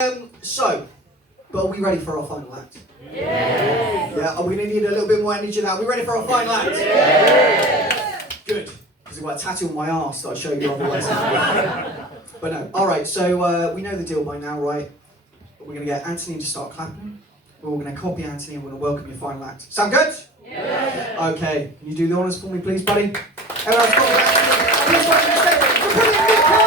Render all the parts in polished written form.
But are we ready for our final act? Yes. Yeah, are we going to need a little bit more energy now? Are we ready for our final act? Yes. Good. Because I've got a tattoo on my arse that I'll show you otherwise. But no. Alright, so we know the deal by now, right? We're going to get Anthony to start clapping. We're all going to copy Anthony and we're going to welcome your final act. Sound good? Yes. Okay. Can you do the honours for me, please, buddy? Everyone else copy Anthony. Please welcome the stage. We're putting Nik Hill.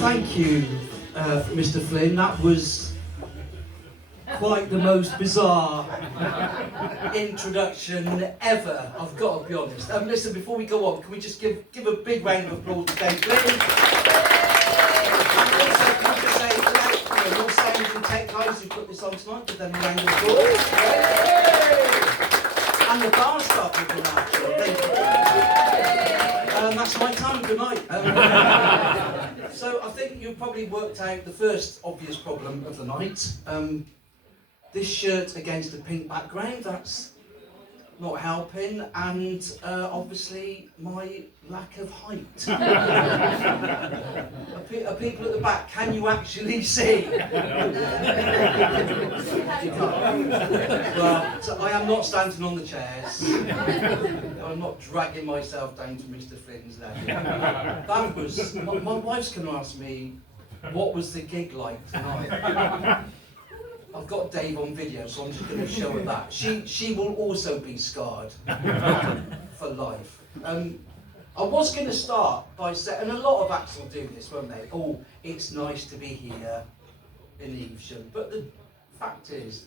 Thank you, Mr. Flynn. That was quite the most bizarre introduction ever, I've got to be honest. Listen, before we go on, can we just give a big round of applause to Dave Flynn? And also, can we just say, your sound and tech guys who put this on tonight, give them a round of applause. And the bar staff have been out. Thank you. That's my time, good night. So I think you've probably worked out the first obvious problem of the night. This shirt against a pink background, that's not helping, and obviously my lack of height. Are people at the back, can you actually see? You can't. Well, so I am not standing on the chairs. I'm not dragging myself down to Mr. Flynn's level. That was, my wife's going to ask me, what was the gig like tonight? I've got Dave on video, so I'm just going to show her that. She will also be scarred for life. I was going to start by saying, and a lot of acts will do this, won't they? Oh, it's nice to be here in Evesham. But the fact is,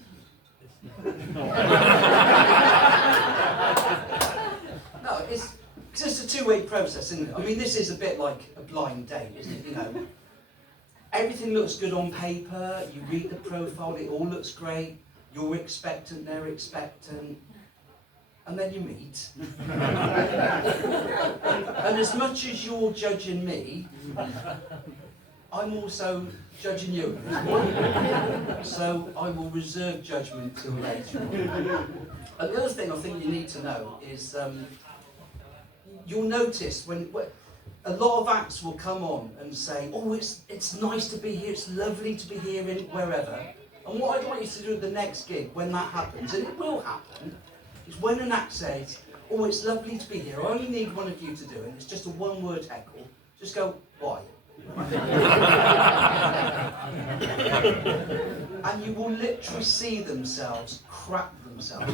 no, it's just a two-way process, isn't it? I mean, this is a bit like a blind date, isn't it? You know, everything looks good on paper. You read the profile, it all looks great. You're expectant, they're expectant. And then you meet. And as much as you're judging me, I'm also judging you. So I will reserve judgment till later on. And the other thing I think you need to know is you'll notice when a lot of acts will come on and say, oh, it's nice to be here, it's lovely to be here in wherever. And what I'd like you to do at the next gig, when that happens, and it will happen, is when an act says, oh, it's lovely to be here, I only need one of you to do it, and it's just a one-word heckle, just go, why? And you will literally see themselves crap themselves.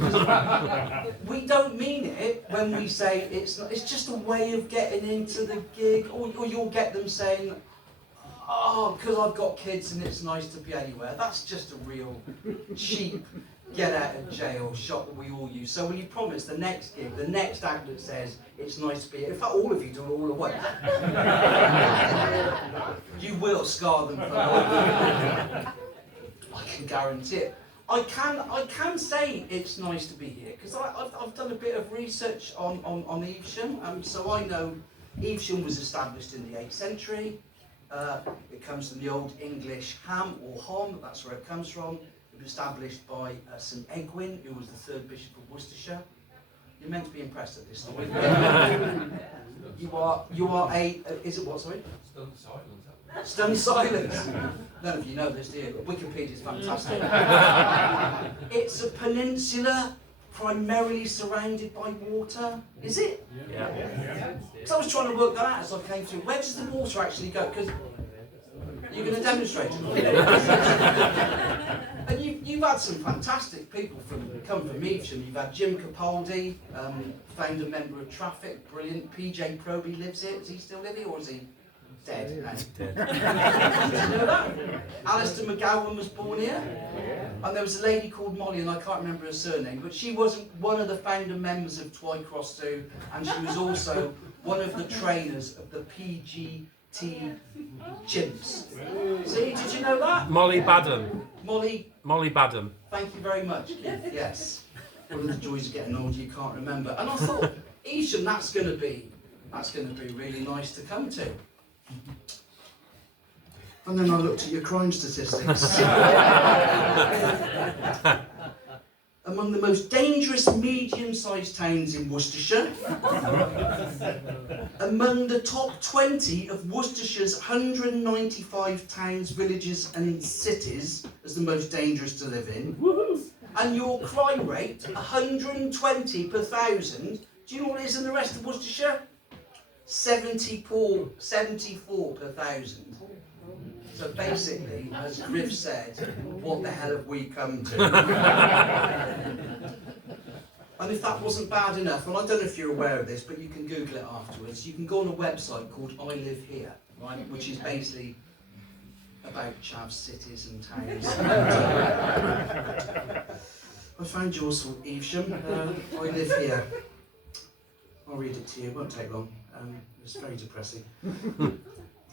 We don't mean it when we say it's not, it's just a way of getting into the gig, or you'll get them saying, oh, because I've got kids and it's nice to be anywhere. That's just a real cheap get out of jail shot that we all use. So will you promise the next gig, the next act that says it's nice to be here, in fact all of you do it all at once, you will scar them for life. I can guarantee it. I can say it's nice to be here because I've done a bit of research on Evesham. So I know Evesham was established in the 8th century. It comes from the Old English ham or hom, that's where it comes from. It was established by St Egwin, who was the 3rd Bishop of Worcestershire. You're meant to be impressed at this story. you are a, is it what, sorry? Stunned silence. Stunned silence. None of you know this, do you? Wikipedia is fantastic. It's a peninsula primarily surrounded by water. Is it? Yeah. So I was trying to work that out as I came through. Where does the water actually go? Because you're going to demonstrate it. And you've had some fantastic people come from Evesham. You've had Jim Capaldi, founder member of Traffic, brilliant. PJ Proby lives here. Is he still living or is he dead? No. Dead. Did you know that? Alistair McGowan was born here. And there was a lady called Molly, and I can't remember her surname, but she wasn't one of the founder members of Twycross Zoo, and she was also one of the trainers of the PGT chimps. See, did you know that? Molly Baden. Molly Baden. Thank you very much, Keith. Yes. One of the joys of getting older, you can't remember. And I thought, Evesham, that's going to be really nice to come to. And then I looked at your crime statistics. among the most dangerous medium-sized towns in Worcestershire, among the top 20 of Worcestershire's 195 towns, villages and cities as the most dangerous to live in, and your crime rate, 120 per thousand. Do you know what it is in the rest of Worcestershire? 74 per thousand. So basically, as Griff said, what the hell have we come to? And if that wasn't bad enough, and I don't know if you're aware of this, but you can Google it afterwards, you can go on a website called I Live Here, right, which is basically about chavs, cities and towns. I found yours called Evesham. I Live Here. I'll read it to you, it won't take long. It's very depressing.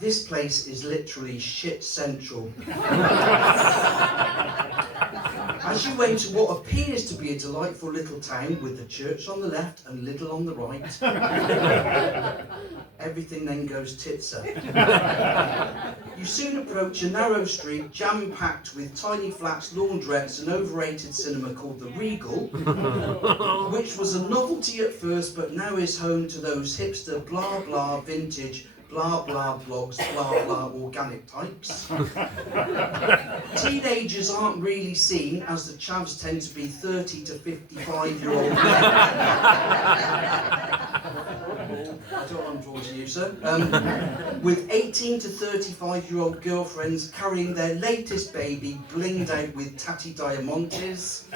This place is literally shit central. As you enter what appears to be a delightful little town with the church on the left and Lidl on the right, everything then goes tits up. You soon approach a narrow street jam-packed with tiny flats, laundrettes, and overrated cinema called the Regal, which was a novelty at first but now is home to those hipster blah blah vintage blah blah blogs, blah blah organic types. Teenagers aren't really seen as the chavs tend to be 30 to 55-year-old men. I don't want to draw to you, sir. With 18 to 35-year-old girlfriends carrying their latest baby blinged out with tatty diamantes.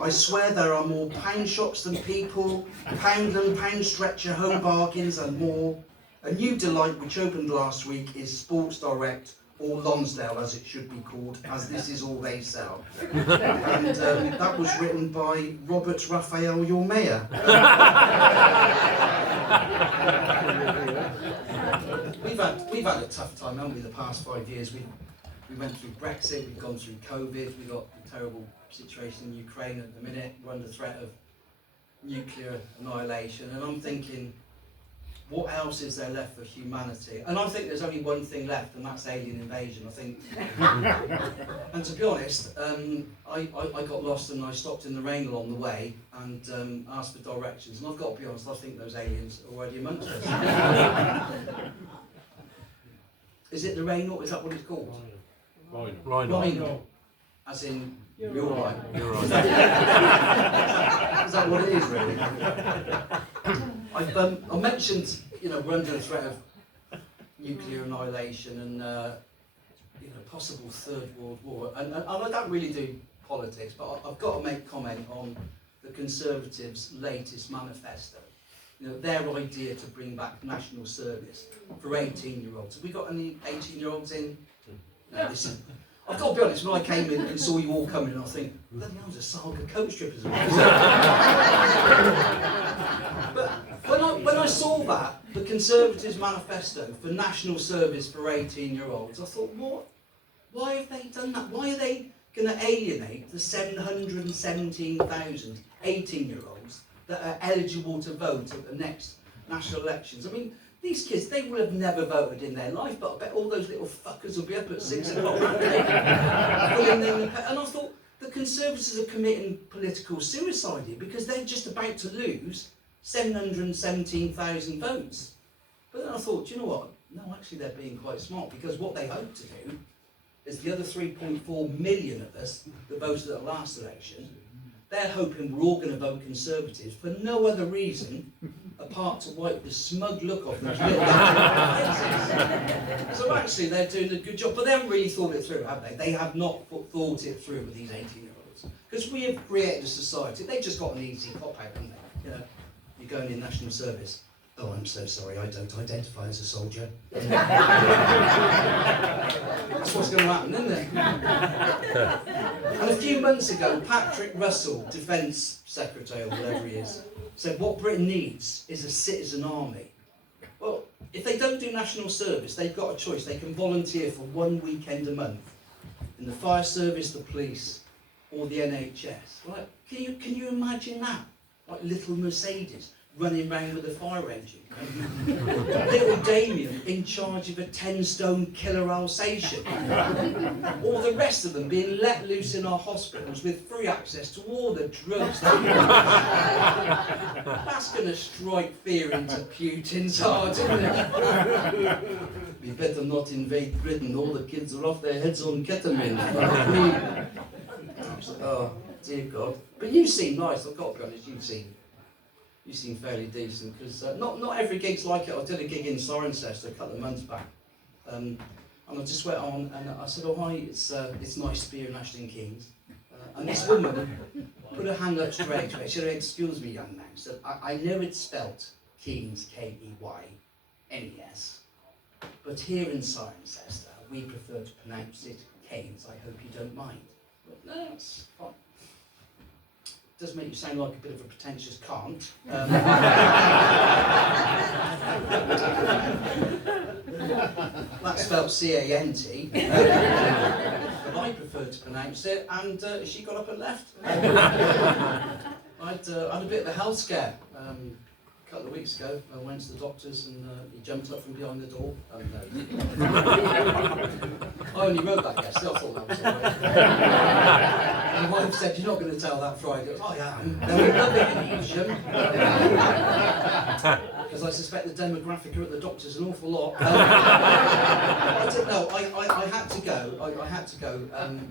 I swear there are more pound shops than people, Poundland, pound stretcher, home bargains and more. A new delight which opened last week is Sports Direct, or Lonsdale as it should be called, as this is all they sell. And that was written by Robert Raphael, your mayor. We've had a tough time, haven't we, the past 5 years. We went through Brexit, we've gone through COVID, we got the terrible situation in Ukraine at the minute, we're under threat of nuclear annihilation, and I'm thinking, what else is there left for humanity? And I think there's only one thing left, and that's alien invasion, I think. And to be honest, I got lost and I stopped in the rain along the way and asked for directions. And I've got to be honest, I think those aliens are already amongst us. Is it the Rhino? Is that what it's called? Rhino. As in, you're right. You're right. Is that what it is, really? I mentioned, we're under the threat of nuclear annihilation and, possible Third World War. And I don't really do politics, but I've got to make comment on the Conservatives' latest manifesto. Their idea to bring back national service for 18-year-olds. Have we got any 18-year-olds in? No, this is... I've got to be honest, when I came in and saw you all coming, I think, bloody hell, there's a Saga coat strippers. But when I saw that, the Conservatives' manifesto for national service for 18-year-olds, I thought, what? Why have they done that? Why are they going to alienate the 717,000 18-year-olds that are eligible to vote at the next national elections? I mean, these kids, they will have never voted in their life, but I bet all those little fuckers will be up at 6 o'clock. And I thought, the Conservatives are committing political suicide here because they're just about to lose 717,000 votes. But then I thought, do you know what? No, actually they're being quite smart, because what they hope to do is the other 3.4 million of us that voted at the last election, they're hoping we're all going to vote Conservatives for no other reason apart to wipe the smug look off those little faces. So actually they're doing a good job, but they haven't really thought it through, have they? They have not thought it through with these 18-year-olds. Because we have created a society, they've just got an easy cop-out, haven't they? You're going in national service. Oh, I'm so sorry, I don't identify as a soldier. That's what's going to happen, isn't it? And a few months ago, Patrick Russell, Defence Secretary or whatever he is, said what Britain needs is a citizen army. Well, if they don't do national service, they've got a choice. They can volunteer for one weekend a month in the fire service, the police, or the NHS. Right? Can you imagine that? Like little Mercedes running around with a fire engine. Little Damien in charge of a 10-stone killer Alsatian. All the rest of them being let loose in our hospitals with free access to all the drugs. That's going to strike fear into Putin's heart, isn't it? We better not invade Britain. All the kids are off their heads on ketamine. Oh, dear God. But you seem nice, I've got to be honest, you seem fairly decent, because not every gig's like it. I did a gig in Cirencester a couple of months back, and I just went on and I said, oh hi, it's nice to be here in Ashton Keynes. And this woman put her hand up straight away. She said, excuse me young man, she said, I know it's spelt Keynes, K-E-Y-N-E-S, but here in Cirencester we prefer to pronounce it Keynes. I hope you don't mind. But no, it's fine. Does make you sound like a bit of a pretentious cunt. That's spelled C-A-N-T. But I prefer to pronounce it, and she got up and left. I had a bit of a health scare. A couple of weeks ago, I went to the doctor's and he jumped up from behind the door. And, I only wrote that yesterday, I thought that was alright. And my wife said, you're not going to tell that Friday. I was, I am. There was nothing in Evesham. Because I suspect the demographic are at the doctor's an awful lot. I don't know, I had to go. I had to go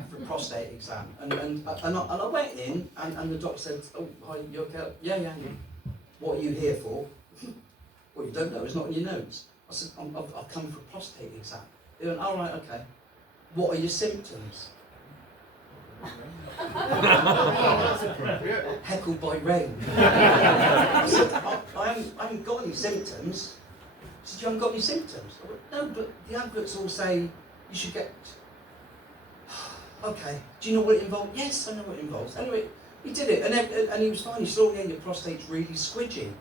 for a prostate exam. And I went in and the doctor said, oh, hi, you okay? Yeah. What are you here for? Well, you don't know, it's not in your notes. I said, I've come for a prostate exam. They went, all right, okay. What are your symptoms? Heckled by rain. I said, I haven't got any symptoms. She said, you haven't got any symptoms? I went, no, but the adverts all say you should get... Okay, do you know what it involves? Yes, I know what it involves. Anyway, he did it, and he was fine. He said, oh yeah, your prostate's really squidgy.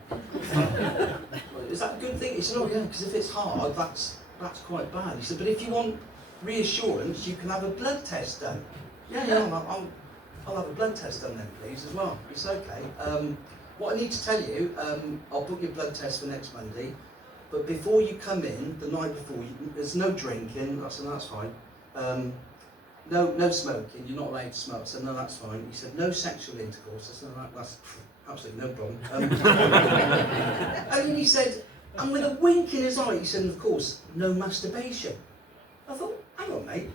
Is that a good thing? He said, oh yeah, because if it's hard, that's quite bad. He said, but if you want reassurance, you can have a blood test done. Yeah, I'll have a blood test done then, please, as well. He said, okay. What I need to tell you, I'll book your blood test for next Monday, but before you come in, the night before, there's no drinking. I said, no, that's fine. No smoking, you're not allowed to smoke. I said, no, that's fine. He said, no sexual intercourse. I said, no, that's absolutely no problem. And then he said, and with a wink in his eye, he said, and of course, no masturbation. I thought, hang on, mate,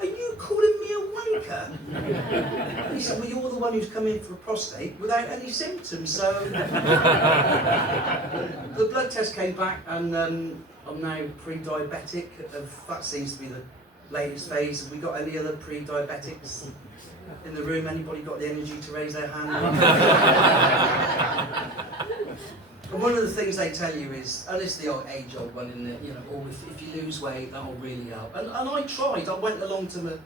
are you calling me a wanker? And he said, well, you're the one who's come in for a prostate without any symptoms, so... The blood test came back, and I'm now pre-diabetic. That seems to be the latest phase. Have we got any other pre-diabetics in the room? Anybody got the energy to raise their hand? And one of the things they tell you is, and it's the old age-old one, isn't it? You know, or if you lose weight, that'll really help. And I tried. I went along to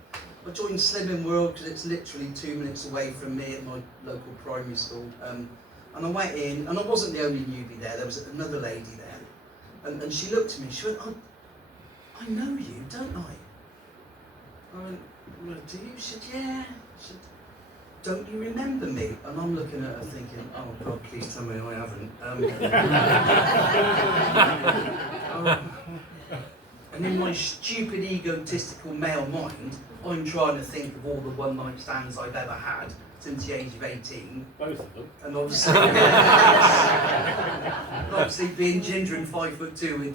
I joined Slimming World because it's literally 2 minutes away from me at my local primary school. And I went in, and I wasn't the only newbie there. There was another lady there, and she looked at me. She went, I know you, don't I? I went, well, do you? She said, yeah. She said, don't you remember me? And I'm looking at her thinking, oh God, please tell me I haven't. And in my stupid, egotistical male mind, I'm trying to think of all the one-night stands I've ever had since the age of 18. Both of them. And obviously, obviously being ginger and 5'2", it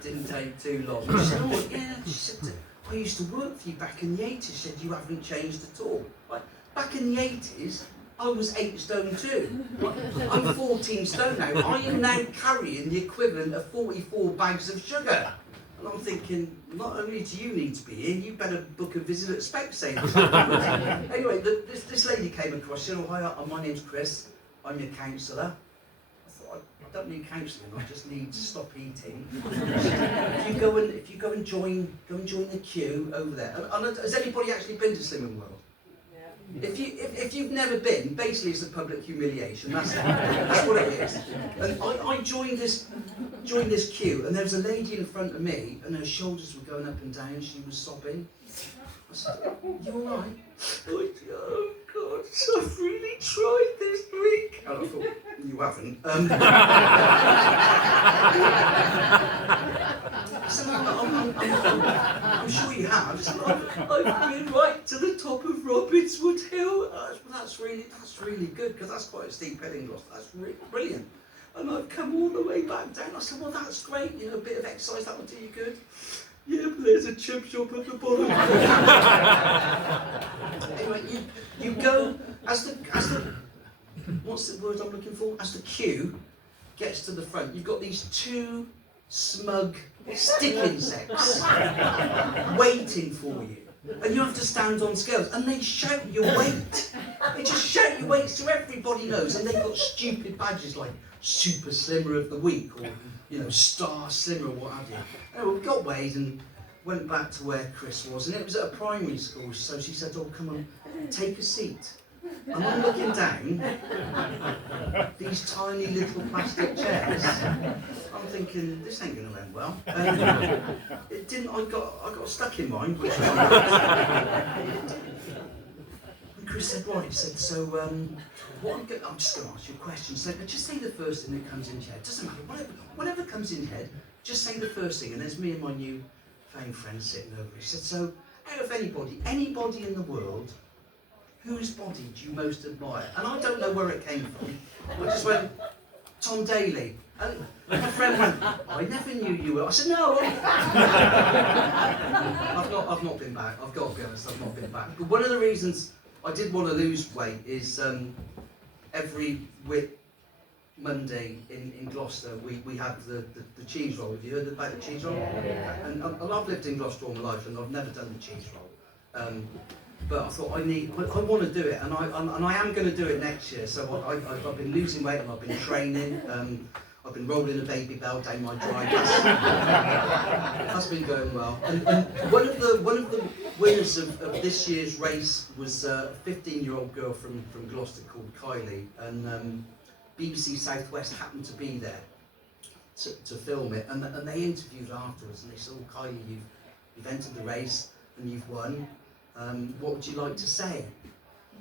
didn't take too long. She said, oh yeah, she said, I used to work for you back in the 80s. She said, you haven't changed at all. Like, back in the 80s, I was 8 stone too. I'm 14 stone now. I am now carrying the equivalent of 44 bags of sugar. And I'm thinking, not only do you need to be here, you better book a visit at Specsavers. Anyway, this lady came across. She said, oh, hi, my name's Chris. I'm your counsellor. I thought, I don't need counselling. I just need to stop eating. If you go and join the queue over there. And has anybody actually been to Slimming World? If you've never been, basically it's a public humiliation. That's it. That's what it is. And I joined this queue, and there was a lady in front of me, and her shoulders were going up and down. She was sobbing. I said, "You all right?" Oh God, I've really tried this week. I And I thought, you haven't. I said, I'm sure you have. I said, I've been right to the top of Robbinswood Hill. That's really good, because that's quite a steep hill in Gloucester. That's really brilliant. And I've come all the way back down. I said, well, that's great. You know, a bit of exercise, that will do you good. Yeah, but there's a chip shop at the bottom. Anyway, you go, as the, what's the word I'm looking for? As the queue gets to the front, you've got these two smug stick insects waiting for you. And you have to stand on scales, and they shout your weight. They just shout your weight so everybody knows, and they've got stupid badges like Super Slimmer of the Week, or, you know, Star Slimmer, or what have you. Anyway, we got weighed and went back to where Chris was, and it was at a primary school, so she said, oh, come on, take a seat. And I'm looking down, these tiny little plastic chairs. I'm thinking, this ain't going to end well. It didn't. I got stuck in mine, which was and Chris said, right, he said, so what I'm just going to ask you a question. So just say the first thing that comes into your head. Doesn't matter, whatever comes in your head, just say the first thing. And there's me and my new found friend sitting over. He said, so out of anybody in the world, whose body do you most admire? And I don't know where it came from. I just went, Tom Daly. And my friend went, I never knew you were. I said, no. I've not been back. I've got to be honest, I've not been back. But one of the reasons I did want to lose weight is every Monday in Gloucester we have the cheese roll. Have you heard about the cheese roll? Yeah. And I've lived in Gloucester all my life, and I've never done the cheese roll. But I thought I want to do it, and I am going to do it next year. So I've been losing weight, and I've been training. I've been rolling a baby bell down my drive. That's been going well. And one of the winners of this year's race was a 15-year-old girl from Gloucester called Kylie, and BBC Southwest happened to be there to film it, and they interviewed her afterwards, and they said, "Oh, Kylie, you've entered the race and you've won. What would you like to say?"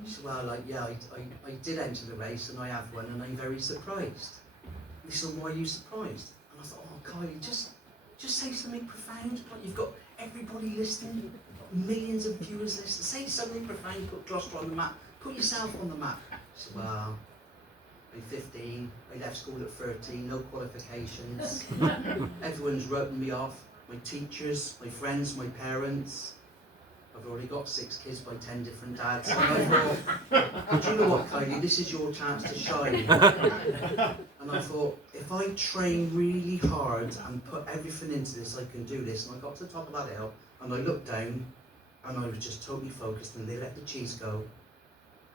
She said, well, I did enter the race and I have won, and I'm very surprised. They said, why are you surprised? And I thought, oh, Kylie, just say something profound. Like, you've got everybody listening, millions of viewers listening. Say something profound, put Gloucester on the map, put yourself on the map. She said, well, I'm 15, I left school at 13, no qualifications. Everyone's written me off, my teachers, my friends, my parents. I've already got 6 kids by 10 different dads. And I thought, do you know what, Kylie, this is your chance to shine. And I thought, if I train really hard and put everything into this, I can do this. And I got to the top of that hill, and I looked down, and I was just totally focused, and they let the cheese go.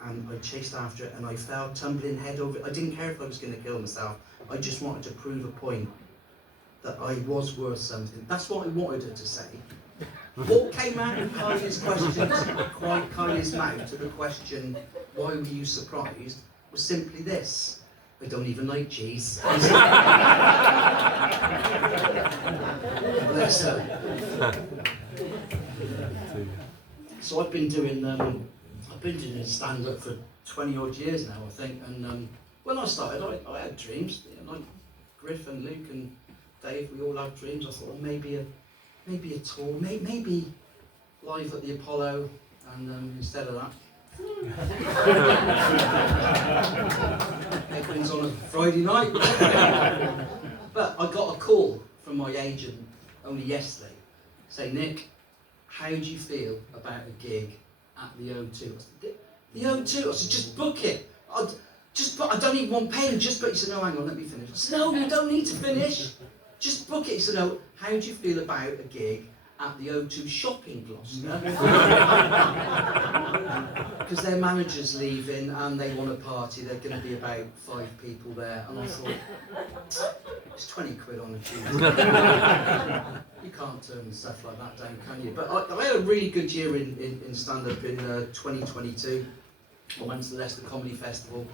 And I chased after it, and I fell tumbling head over. I didn't care if I was going to kill myself. I just wanted to prove a point that I was worth something. That's what I wanted her to say. What came out of Kylie's Kylie's mouth to the question, why were you surprised, was simply this: I don't even like cheese. Bless her. So I've been doing stand-up for 20 odd years now, I think. And when I started, I had dreams. You know, like Griff and Luke and Dave, we all had dreams. I thought, well, maybe a tour, maybe live at the Apollo, and instead of that, Egwins on a Friday night. But I got a call from my agent only yesterday, saying, Nick, how do you feel about a gig at the O2? I said, the O2? I said, just book it. I don't even want paying, just book it. He said, no, hang on, let me finish. I said, no, you don't need to finish. Just book it. He said, no, how do you feel about a gig at the O2 shop in Gloucester? Because their manager's leaving and they want a party. They're going to be about 5 people there. And I thought, it's 20 quid on a Tuesday. You can't turn stuff like that down, can you? But I had a really good year in stand-up in 2022. I went to the Leicester Comedy Festival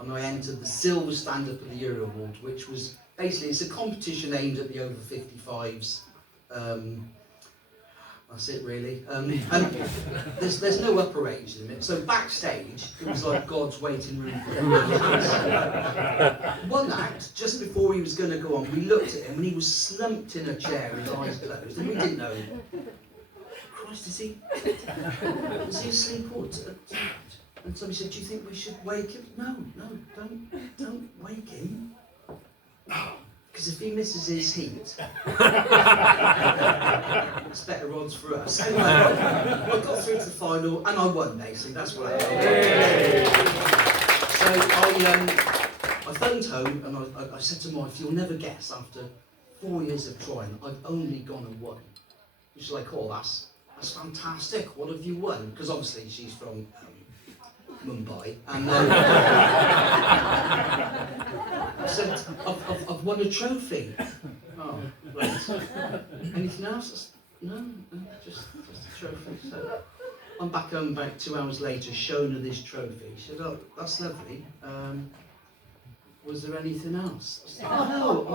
and I entered the Silver Stand-Up of the Year Award, which was basically, it's a competition aimed at the over 55s. That's it, really. And there's no upper age limit. So backstage, it was like God's waiting room for them. One act, just before he was going to go on, we looked at him and he was slumped in a chair, his eyes closed, and we didn't know. Christ, is he asleep or? And somebody said, "Do you think we should wake him?" No, don't wake him. Because if he misses his heat, it's better odds for us. Anyway, I got through to the final and I won, basically. That's what I did. So I phoned home and I said to my wife, "You'll never guess, after 4 years of trying, I've only gone and won." She's like, "Oh, that's fantastic. What have you won?" Because obviously she's from Mumbai. And I said, I've won a trophy. Oh, right. Anything else? No, just a trophy. So I'm back home about 2 hours later, showing her this trophy. She said, "Oh, that's lovely. Was there anything else?" I said, "Oh no,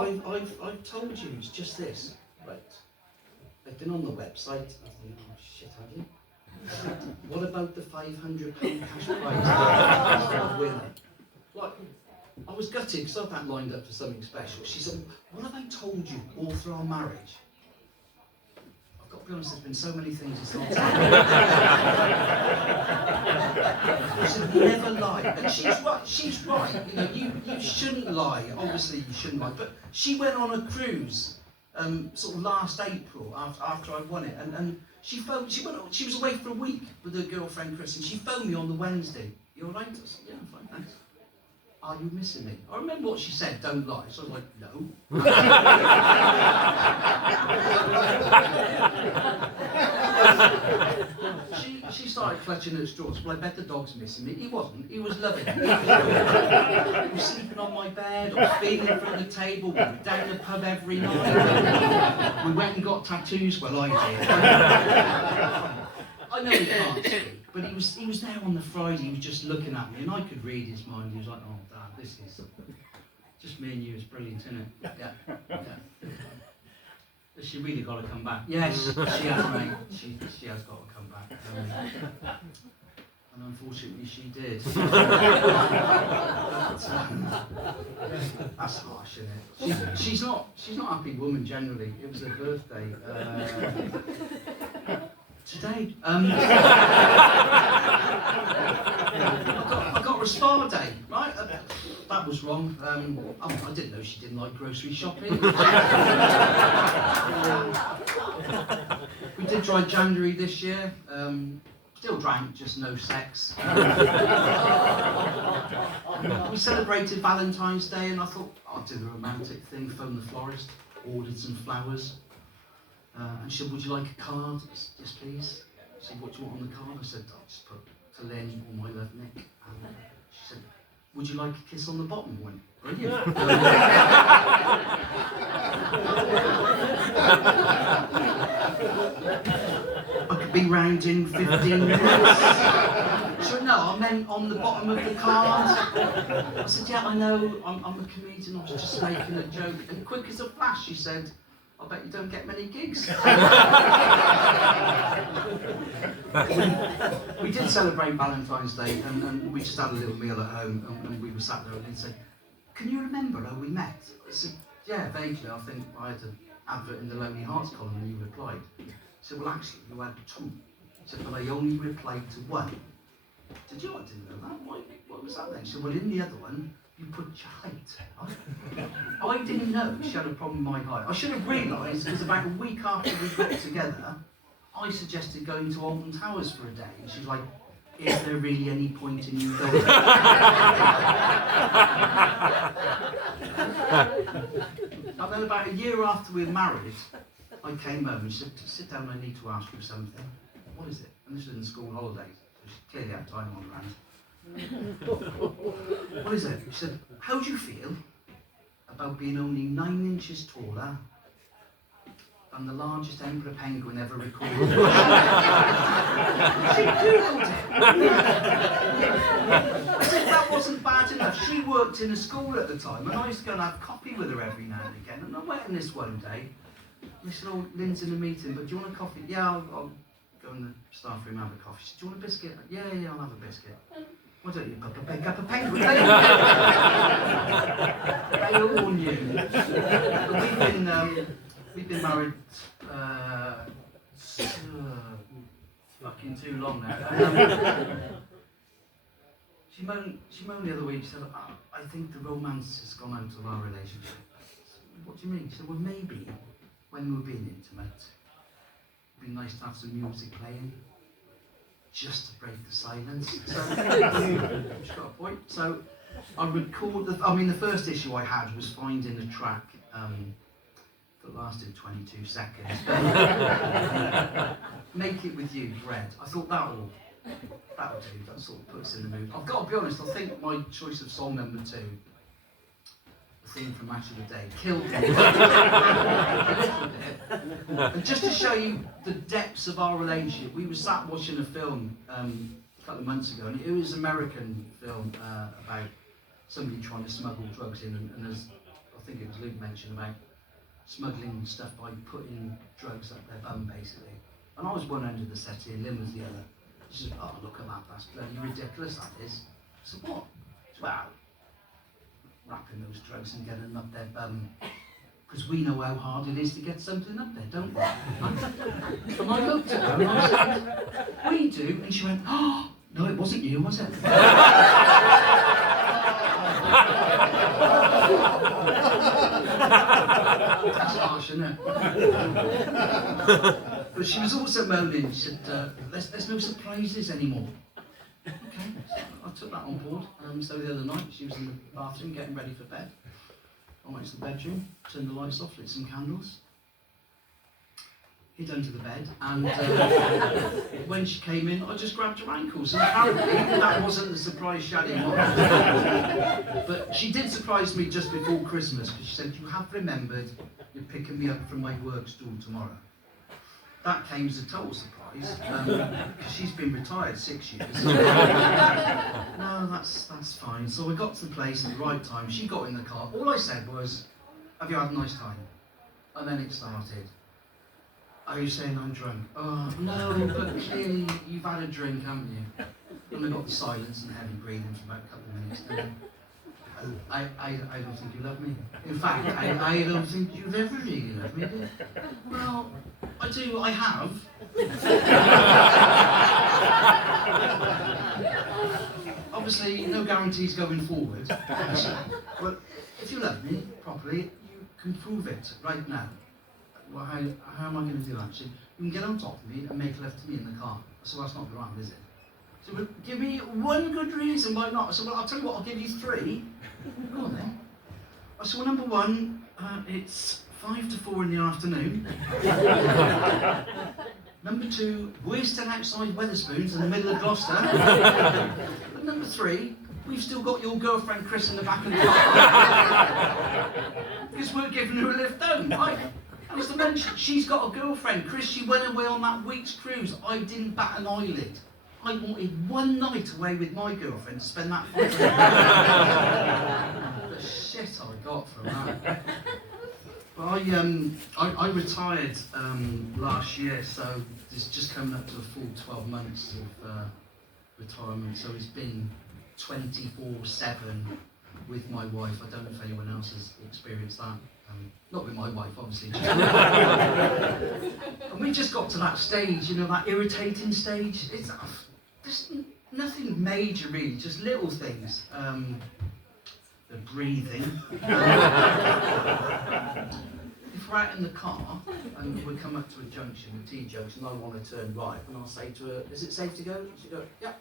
I've told you, it's just this." Right. I've been on the website. I think, "Oh shit, have you?" "What about the £500 cash prize for the winner?" Like, I was gutted because I had that lined up for something special. She said, "What have I told you all through our marriage?" I've got to be honest, there's been so many things it's not told. She said, "Never lie." And she's right. You know, you shouldn't lie. Obviously you shouldn't lie. But she went on a cruise sort of last April after I won it, and she was away for a week with her girlfriend Chris, and she phoned me on the Wednesday. "You all right?" I said, "Yeah, I'm fine, thanks." "Are you missing me?" I remember what she said, "Don't lie." So I was like, "No." She started clutching at straws. "Well, I bet the dog's missing me." He wasn't. He was loving it. He was sleeping on my bed, or feeding in front of the table. We were down the pub every night. We went and got tattoos. Well, I did. I know he can't speak, but he was there on the Friday. He was just looking at me, and I could read his mind. He was like, "Oh, Dad, this is just me and you. It's brilliant, isn't it?" Yeah. Has she really got to come back? Yes, she has, mate. She has got to come back. And unfortunately, she did. But, that's harsh, isn't it? She's not a happy woman generally. It was her birthday today. I got her a spa day, right? That was wrong. I didn't know she didn't like grocery shopping. We did try January this year. Still drank, just no sex. We celebrated Valentine's Day, and I thought I'd do the romantic thing, phone the florist, ordered some flowers. And she said, "Would you like a card?" I said, "Yes, please." She said, "What do you want on the card?" I said, "I'll just put to Lynn or my love Nick." And she said, "Would you like a kiss on the bottom?" I went, "Brilliant." I could be round in 15 minutes. She went, "No, I meant on the bottom of the card." I said, "Yeah, I know, I'm a comedian, I was just making a joke." And quick as a flash, she said, "I bet you don't get many gigs." We did celebrate Valentine's Day, and we just had a little meal at home, and we were sat there and he'd say, "Can you remember how we met?" I said, "Yeah, vaguely. I think I had an advert in the Lonely Hearts column and you replied." He said, "Well, actually, you had two." He said, "But I only replied to one." I said, "I didn't know that. What was that then?" She said, "Well, in the other one, you put your height." I didn't know she had a problem with my height. I should have realised, because about a week after we got together, I suggested going to Alton Towers for a day. And she's like, "Is there really any point in you going?" And then about a year after we were married, I came home and she said, "Sit down, I need to ask you something." "What is it?" And this was in the school holidays. So she clearly had time on her hands. "What is it?" She said, "How do you feel about being only 9 inches taller than the largest emperor penguin ever recorded?" She googled it. I said that wasn't bad enough. She worked in a school at the time, and I used to go and have coffee with her every now and again. And I went in this one day, They said, oh, Lynn's in a meeting, but do you want a coffee? Yeah, I'll go in the staff room and have a coffee. She said, do you want a biscuit? Yeah, I'll have a biscuit. Why don't you pick up a penguin? They all knew. We've been married fucking too long now. She moaned the other week. She said, I think the romance has gone out of our relationship. What do you mean? She said, well, maybe when we're being intimate, it'd be nice to have some music playing, just to break the silence. So, she's got a point. So, I recorded, the first issue I had was finding a track that lasted 22 seconds. Make It With You, Red. I thought that'll do, that sort of puts in the mood. I've got to be honest, I think my choice of song number 2, the theme from Match of the Day, killed me a little bit. And just to show you the depths of our relationship, we were sat watching a film a couple of months ago, and it was an American film about somebody trying to smuggle drugs in, and as I think it was Luke mentioned about smuggling stuff by putting drugs up their bum, basically. And I was one end of the settee and Lynn was the other. She said, oh, look at that, that's bloody ridiculous, that is. I said, what? She said, well, wrapping those drugs and getting them up their bum. Because we know how hard it is to get something up there, don't we? And I looked at her and I said, we do. And she went, oh, no, it wasn't you, was it? That's harsh, isn't it? But she was also moaning. She said, there's no surprises anymore. Okay, so I took that on board. So the other night, she was in the bathroom getting ready for bed. I went to the bedroom, turned the lights off, lit some candles, hid under the bed, and when she came in, I just grabbed her ankles. And apparently, that wasn't the surprise she had in mind. But she did surprise me just before Christmas, because she said, you have remembered you're picking me up from my work stool tomorrow. That came as a total surprise, because she's been retired 6 years. No, that's fine. So I got to the place at the right time. She got in the car. All I said was, have you had a nice time? And then it started. Are you saying I'm drunk? Oh, no, but clearly you've had a drink, haven't you? And I got the silence and heavy breathing for about a couple of minutes. And I don't think you love me. In fact, I don't think you've ever really loved me, do you? Well, I do, I have. Obviously, no guarantees going forward. But if you love me properly, you can prove it right now. Well, how am I going to do that? So you can get on top of me and make love to me in the car. So that's not around, is it? So well, give me one good reason why not. So well, I'll tell you what, I'll give you 3. Go on then. So well, number 1, it's 5 to 4 in the afternoon. Number 2, we're still outside Wetherspoons in the middle of Gloucester. And number 3, we've still got your girlfriend Chris in the back of the car. Because we're giving her a lift home, right? As I mentioned, she's got a girlfriend. Chris, she went away on that week's cruise. I didn't bat an eyelid. I wanted one night away with my girlfriend to spend that $500. The shit I got from that. But I retired last year, so it's just coming up to a full 12 months of retirement. So it's been 24/7 with my wife. I don't know if anyone else has experienced that. Not with my wife, obviously. And we just got to that stage, you know, that irritating stage. It's just nothing major, really, just little things. The breathing. If we're out in the car and we come up to a junction, a T-junction, I want to turn right, and I'll say to her, is it safe to go? She'll go, yeah.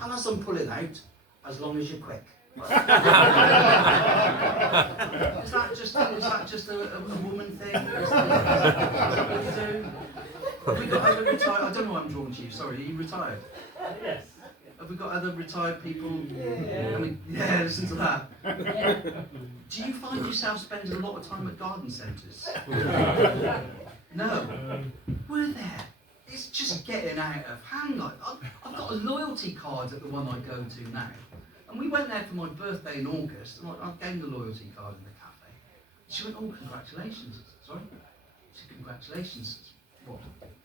And as I'm pulling out, as long as you're quick. Is that just a woman thing? Is that what you do? Have we got other retired? I don't know why I'm drawn to you. Sorry, are you retired? Yes. Have we got other retired people? Yeah. I mean, yeah, listen to that. Do you find yourself spending a lot of time at garden centres? No. We're there. It's just getting out of hand. Like, I've got a loyalty card at the one I go to now. And we went there for my birthday in August, and I gave the loyalty card in the cafe. She went, oh, congratulations. Sorry? She said, congratulations. What?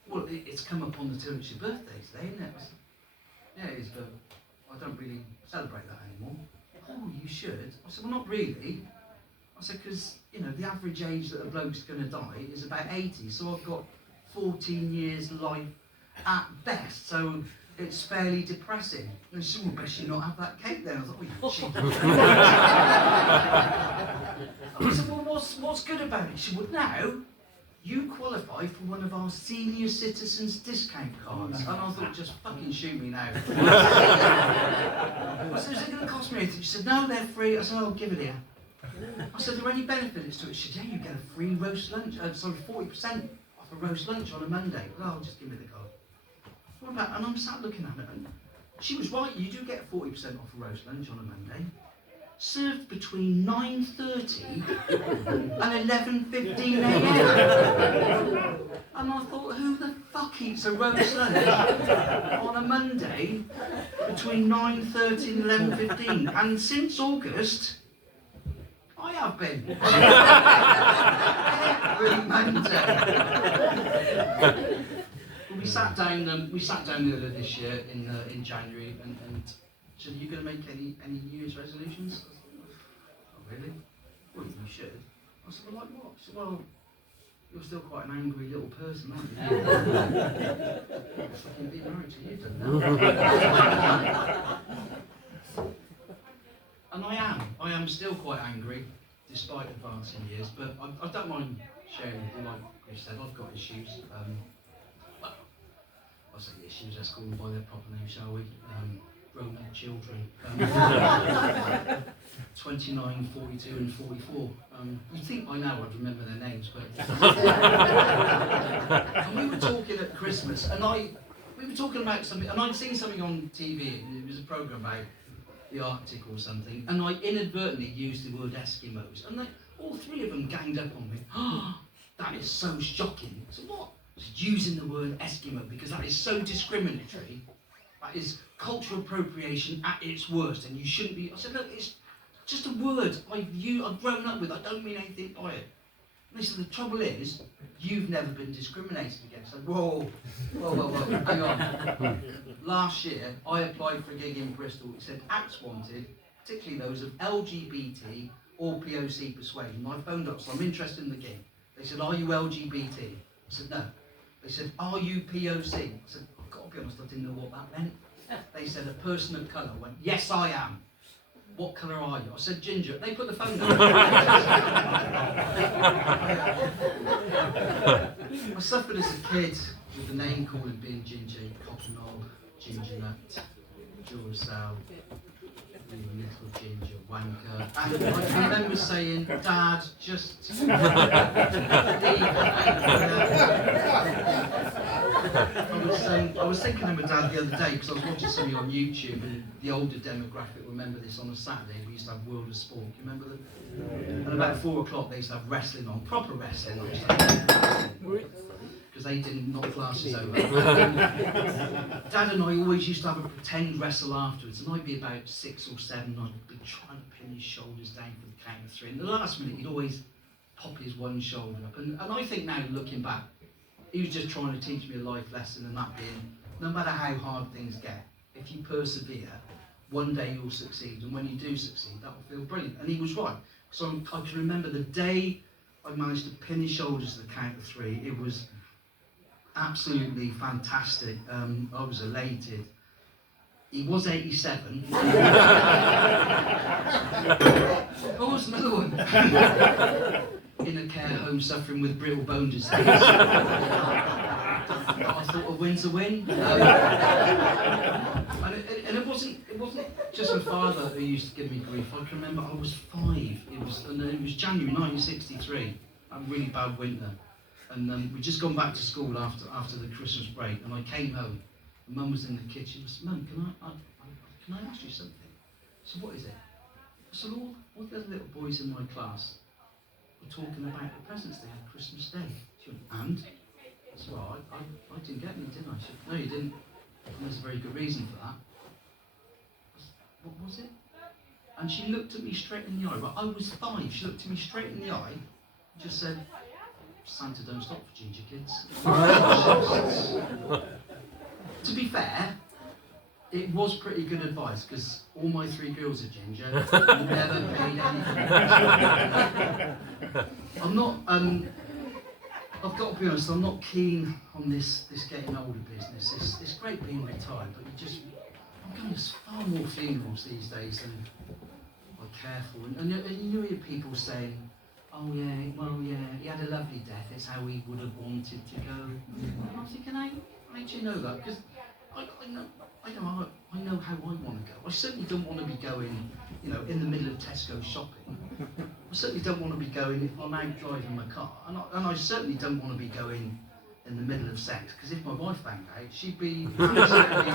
Well, it's come up on the till, it's your birthday today, isn't it? I said, yeah, it is, but I don't really celebrate that anymore. Oh, you should. I said, well, not really. I said, because, you know, the average age that a bloke's going to die is about 80, so I've got 14 years life at best, so it's fairly depressing. And she said, well, best you not have that cake then. I thought, oh, you cheeky. I said, well, what's good about it? She said, well, now, you qualify for one of our senior citizens discount cards. And I thought, just fucking shoot me now. I said, is it going to cost me anything? She said, no, they're free. I said, I'll give it here. I said, are there any benefits to it? She said, yeah, you get a free roast lunch. 40% off a roast lunch on a Monday. Well, just give me the card. What about, and I'm sat looking at it, and she was right, you do get 40% off a roast lunch on a Monday. Served between 9:30 and 11:15 a.m. And I thought, who the fuck eats a roast lunch on a Monday between 9:30 and 11:15? And since August, I have been. Every Monday. We sat down earlier this year in January, and so are you going to make any New Year's resolutions? I said, not really. Well, you should. I said, well, like what? She said, well, you're still quite an angry little person, aren't you? It's fucking being married to you, done that. And I am still quite angry, despite advancing years, but I don't mind sharing with you, like you said, I've got issues. I say issues, let's call them by their proper name, shall we? Grown-up children. 29, 42 and 44. You'd think by now I'd remember their names, but... And we were talking at Christmas, and we were talking about something, and I'd seen something on TV, and it was a programme about the Arctic or something, and I inadvertently used the word Eskimos, and all three of them ganged up on me. Oh, that is so shocking. I said, what? Using the word Eskimo, because that is so discriminatory. That is cultural appropriation at its worst, and you shouldn't be. I said, look, it's just a word I've grown up with. I don't mean anything by it. And they said, the trouble is, you've never been discriminated against. I said, whoa, hang on. Last year, I applied for a gig in Bristol. It said acts wanted, particularly those of LGBT or POC persuasion. And I phoned up, so I'm interested in the gig. They said, are you LGBT? I said, no. They said, are you POC? I said, I've got to be honest, I didn't know what that meant. They said, a person of colour. I went, yes, I am. What colour are you? I said, ginger. They put the phone down. I suffered as a kid with the name calling being ginger, cotton knob, ginger nut, Duracell, little ginger wanker. And I remember saying, Dad, just leave I was thinking of my dad the other day because I was watching something on YouTube, and the older demographic remember this on a Saturday. We used to have World of Sport. You remember them? And about 4 o'clock they used to have wrestling on, proper wrestling. Because they didn't knock classes over. Dad and I always used to have a pretend wrestle afterwards, and I'd be about 6 or 7, and I'd be trying to pin his shoulders down for the count of 3. And at the last minute, he'd always pop his one shoulder up. And I think now, looking back, he was just trying to teach me a life lesson, and that being, no matter how hard things get, if you persevere, one day you'll succeed. And when you do succeed, that will feel brilliant. And he was right. So I can remember the day I managed to pin his shoulders to the count of 3. It was absolutely fantastic. I was elated. He was 87. I was another one. In a care home suffering with brittle bone disease. I thought a win's a win. And it wasn't just my father who used to give me grief. I can remember I was 5. It was January 1963. A really bad winter. And we'd just gone back to school after the Christmas break, and I came home, and Mum was in the kitchen. I said, Mum, can I ask you something? I said, what is it? I said, all the other little boys in my class were talking about the presents they had Christmas Day. She went, and? I said, well, I didn't get any, did I? She said, no, you didn't. And there's a very good reason for that. I said, what was it? And she looked at me straight in the eye. Well, I was 5. She looked at me straight in the eye and just said, Santa don't stop for ginger kids. To be fair, it was pretty good advice because all my 3 girls are ginger. Never paid anything. I'm not. I've got to be honest. I'm not keen on this getting older business. It's great being retired, but I'm going to far more funerals these days than I'm careful. And you hear people saying, "Oh yeah, well yeah, he had a lovely death. It's how he would have wanted to go." And I'm thinking, how do you know that? Because I know how I want to go. I certainly don't want to be going, in the middle of Tesco shopping. I certainly don't want to be going if I'm out driving my car, and I certainly don't want to be going in the middle of sex, because if my wife found out, she'd be absolutely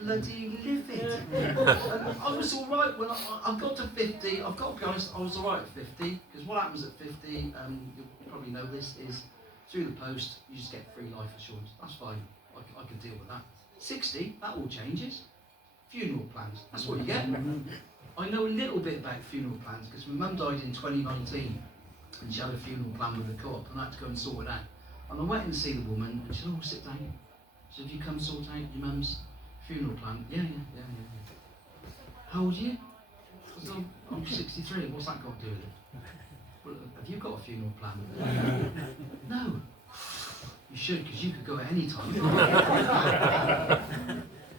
bloody livid. And I was all right when I got to 50. I've got to be honest, I was all right at 50, because what happens at 50, you probably know this, is through the post, you just get free life assurance. That's fine. I can deal with that. 60, that all changes. Funeral plans, that's what you get. I know a little bit about funeral plans because my mum died in 2019 and she had a funeral plan with the co-op and I had to go and sort it out. And I went in to see the woman and she said, "Oh, sit down." She said, "Have you come sort out your mum's funeral plan?" Yeah. "How old are you?" I said, "I'm 63. What's that got to do with it?" "Well, have you got a funeral plan?" "No." "You should, because you could go at any time."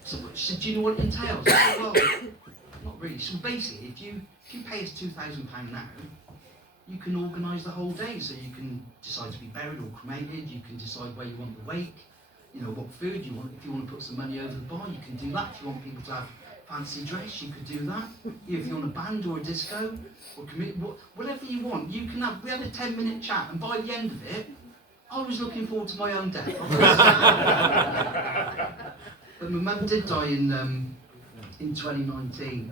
So she said, "Do you know what it entails?" I said, "Well, not really." So basically, if you pay us £2,000 now, you can organise the whole day. So you can decide to be buried or cremated. You can decide where you want the wake. What food you want. If you want to put some money over the bar, you can do that. If you want people to have fancy dress, you could do that. If you want a band or a disco or whatever you want, you can have. We had a 10-minute chat, and by the end of it, I was looking forward to my own death. But my mum did die in 2019.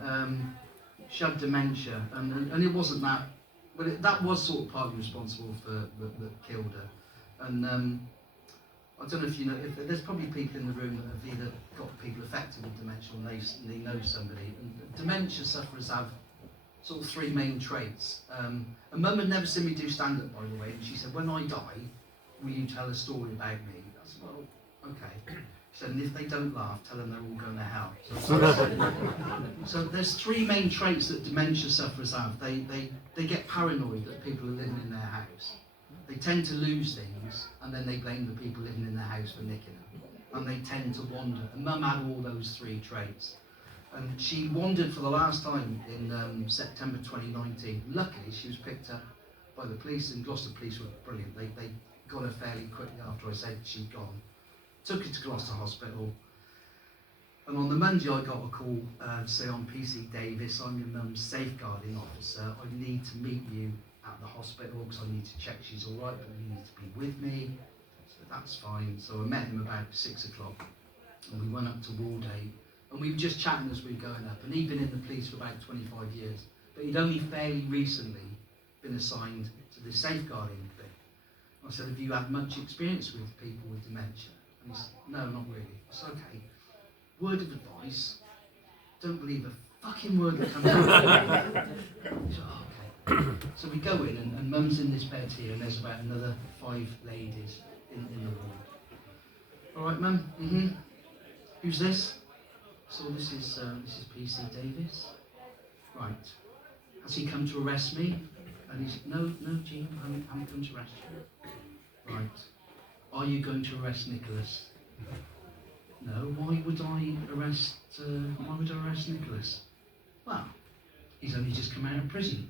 She had dementia, and it wasn't that. But that was sort of partly responsible for that killed her. And I don't know if you know. If there's probably people in the room that have either got people affected with dementia or they know somebody. And dementia sufferers have sort of 3 main traits. And Mum had never seen me do stand-up, by the way. And she said, "When I die, will you tell a story about me?" I said, "Well, okay." She said, "And if they don't laugh, tell them they're all going to hell." So there's 3 main traits that dementia sufferers have. They get paranoid that people are living in their house. They tend to lose things, and then they blame the people living in their house for nicking them. And they tend to wander. And Mum had all those 3 traits. And she wandered for the last time in September 2019. Luckily, she was picked up by the police, and Gloucester police were brilliant. They got her fairly quickly after I said she'd gone. Took her to Gloucester Hospital. And on the Monday I got a call to say, "I'm PC Davis, I'm your mum's safeguarding officer. I need to meet you at the hospital because I need to check she's all right, but you need to be with me." So that's fine. So I met him about 6 o'clock and we went up to Walday. And we were just chatting as we were going up, and he'd been in the police for about 25 years. But he'd only fairly recently been assigned to the safeguarding bit. I said, "Have you had much experience with people with dementia?" And he said, "No, not really." I said, "Okay, word of advice, don't believe a fucking word that comes out." He said, "Oh, okay." So we go in, and Mum's in this bed here, and there's about another 5 ladies in the ward. "All right, Mum? Mm-hmm. Who's this?" "So this is PC Davis." "Right. Has he come to arrest me?" And he said, "No, Jean, I haven't come to arrest you." "Right. Are you going to arrest Nicholas?" "No. Why would I arrest Nicholas?" "Well, he's only just come out of prison."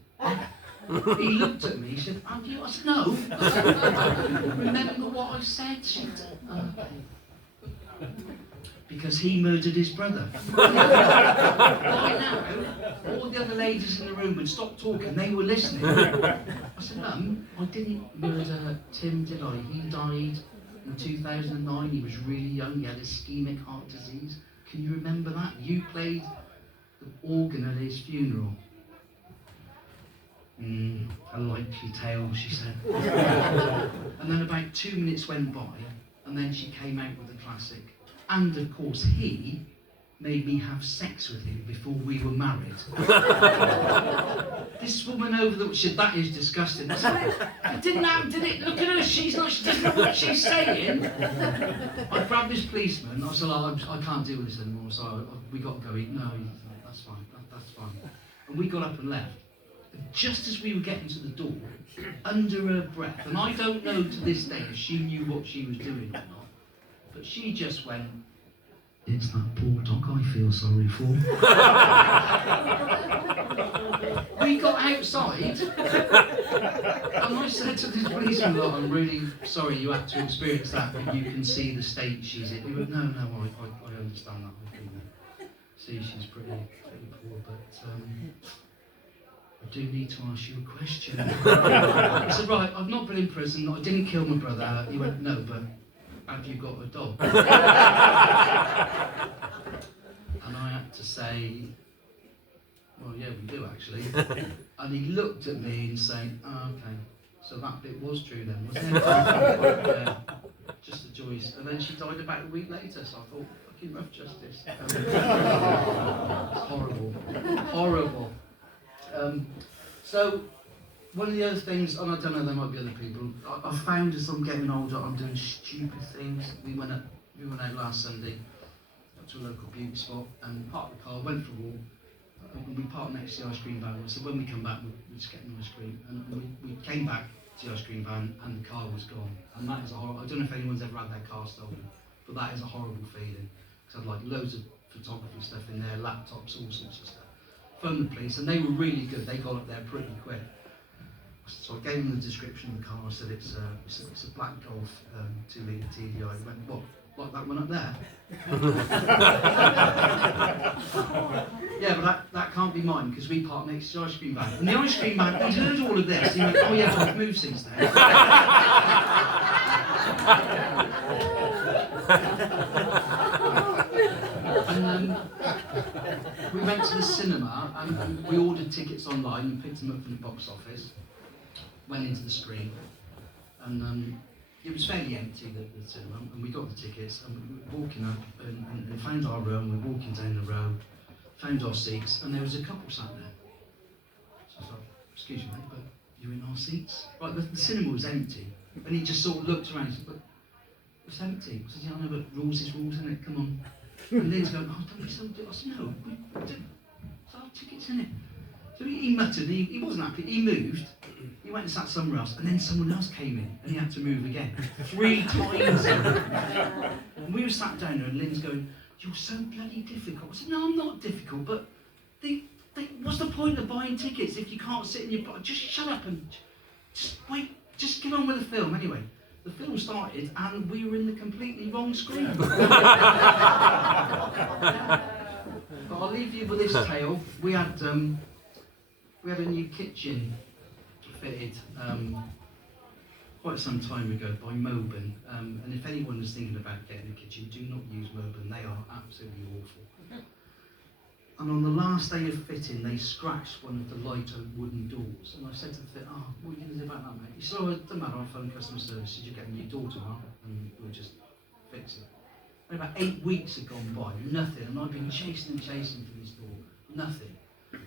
He looked at me, he said, "Have you?" I said, "No." "Remember what I said?" She said, "Okay." "Because he murdered his brother." By now, all the other ladies in the room had stopped talking, they were listening. I said, "Mum, I didn't murder Tim, did I? He died in 2009, he was really young, he had ischemic heart disease. Can you remember that? You played the organ at his funeral." "A likely tale," she said. And then about 2 minutes went by, and then she came out with the classic. "And of course he made me have sex with him before we were married." this woman over the... She said, that is disgusting. I said, it didn't happen, did it? Look at her, she doesn't know what she's saying. I grabbed this policeman, I said, I can't deal with this anymore, so we got to go eat. No, that's fine, that's fine. And we got up and left. And just as we were getting to the door, under her breath, and I don't know to this day if she knew what she was doing or not, but she just went, it's that poor dog I feel sorry for. We got outside, and I said to this policeman, look, I'm really sorry you had to experience that, but you can see the state she's in. He went, no, I understand that. I can see she's pretty poor, but I do need to ask you a question. I said, right, I've not been in prison, I didn't kill my brother. He went, no, but have you got a dog? And I had to say, well, yeah, we do actually. And he looked at me and said, oh, okay, so that bit was true then, wasn't it? Yeah, just the joys. And then she died about a week later, so I thought, fucking rough justice. Horrible, horrible. So, one of the other things, and I don't know, there might be other people, I found as I'm getting older, I'm doing stupid things. We went out last Sunday, up to a local beauty spot, and parked the car, went for a walk, and we parked next to the ice cream van. So when we come back, we're just getting ice cream, and we came back to the ice cream van, and the car was gone. And that is a horrible, I don't know if anyone's ever had their car stolen, but that is a horrible feeling. Because I had like loads of photography stuff in there, laptops, all sorts of stuff. Phoned the police, and they were really good, they got up there pretty quick. So I gave them the description of the car. I said it's a black Golf 2-litre TDI. He went, what? Like that one up there? Yeah, but that can't be mine because we parked next to the ice cream van. And the ice cream van, he'd heard all of this. He went, oh yeah, but I've moved since then. And we went to the cinema and we ordered tickets online and picked them up from the box office. Went into the screen, and it was fairly empty, the cinema, and we got the tickets, and we were walking up, and found our row, and we were walking down the row, found our seats, and there was a couple sat there. So I was like, excuse me, mate, but you're in our seats? Right, the cinema was empty, and he just sort of looked around and said, but it's empty. I said, yeah, I know, but rules is rules, isn't it? Come on. And Lynn's going, oh, don't be so... I said, no, we do. It's our tickets, isn't it? So he muttered, he wasn't happy, he moved, he went and sat somewhere else, and then someone else came in, and he had to move again. 3 times. And we were sat down there, and Lynn's going, you're so bloody difficult. I said, no, I'm not difficult, but what's the point of buying tickets if you can't sit in your... Just shut up and just wait, just get on with the film. Anyway, the film started, and we were in the completely wrong screen. But I'll leave you with this tale. We had a new kitchen fitted quite some time ago by Moban, and if anyone is thinking about getting a kitchen, do not use Moban, they are absolutely awful. And on the last day of fitting, they scratched one of the light oak wooden doors, and I said to the fit, oh, what are you going to do about that, mate? He said, oh, it doesn't matter, I'll phone customer service, did you get a new door tomorrow? And we'll just fix it. And about 8 weeks had gone by, nothing, and I've been chasing for this door, nothing.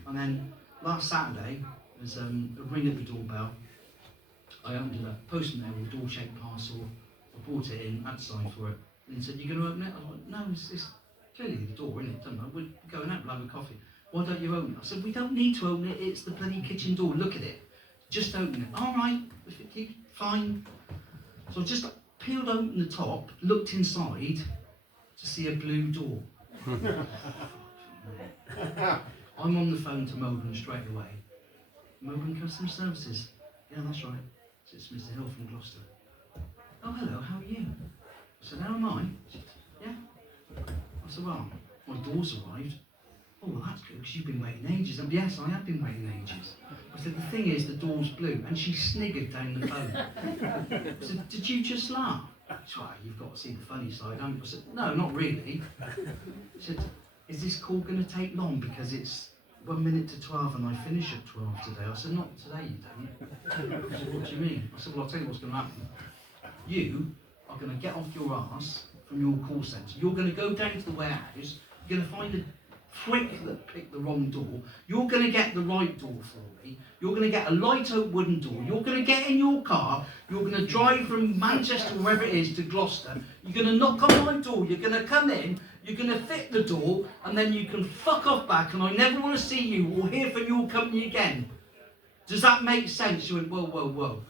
And then last Saturday, there's a ring at the doorbell. I opened it up, postman there with a door-shaped parcel. I brought it in, had to sign for it. And he said, you going to open it? I was like, no, it's clearly the door, isn't it? Don't know. We're going out, we'll have a coffee. Why don't you open it? I said, we don't need to open it, it's the bloody kitchen door, look at it. Just open it. All right, if it keeps fine. So I just peeled open the top, looked inside to see a blue door. I'm on the phone to Moban straight away. Moban Customer Services. Yeah, that's right. It's Mr. Hill from Gloucester. Oh, hello, how are you? I said, how am I? She said, yeah. I said, well, my door's arrived. Oh, well, that's good, because you've been waiting ages. And yes, I have been waiting ages. I said, the thing is, the door's blue. And she sniggered down the phone. I said, did you just laugh? She said, well, you've got to see the funny side, haven't you? I said, no, not really. She said, is this call going to take long? Because it's 1 minute to 12 and I finish at 12 today. I said, not today, you don't. She said, what do you mean? I said, well, I'll tell you what's going to happen. You are going to get off your arse from your call centre. You're going to go down to the warehouse. You're going to find a prick that picked the wrong door. You're going to get the right door for me. You're going to get a light oak wooden door. You're going to get in your car. You're going to drive from Manchester, wherever it is, to Gloucester. You're going to knock on my door. You're going to come in. You're going to fit the door. And then you can fuck off back. And I never want to see you or hear from your company again. Does that make sense? She went, whoa, whoa, whoa.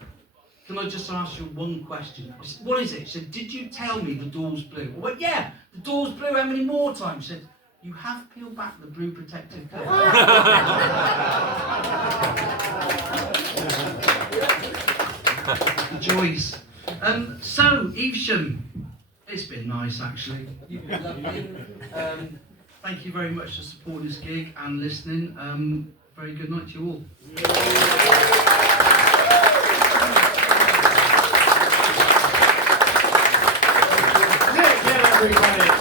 Can I just ask you one question? I said, what is it? She said, did you tell me the door's blue? I went, yeah, the door's blue. How many more times? She said, you have peeled back the blue protective cover. The joys. So, Evesham, it's been nice actually. You've been lovely. Thank you very much for supporting this gig and listening. Very good night to you all. Nik Hill, everybody.